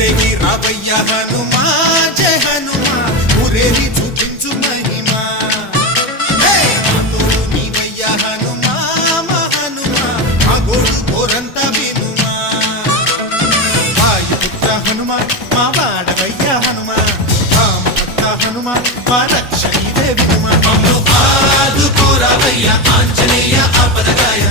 ఊరేగి రావయ్య హనుమా జయ హనుమా ఊరేగి చూపించు మహిమా తోడు నీవయ్య హనుమా మా హనుమా మా గోడు కోరంత వినుమా వాయుపుత్ర హనుమా మా వాడవయ్య హనుమా రామభక్త హనుమా మా రక్ష ఇదే వినుమా ఆదుకోరావయ్య ఆంజనేయ ఆపదగాయ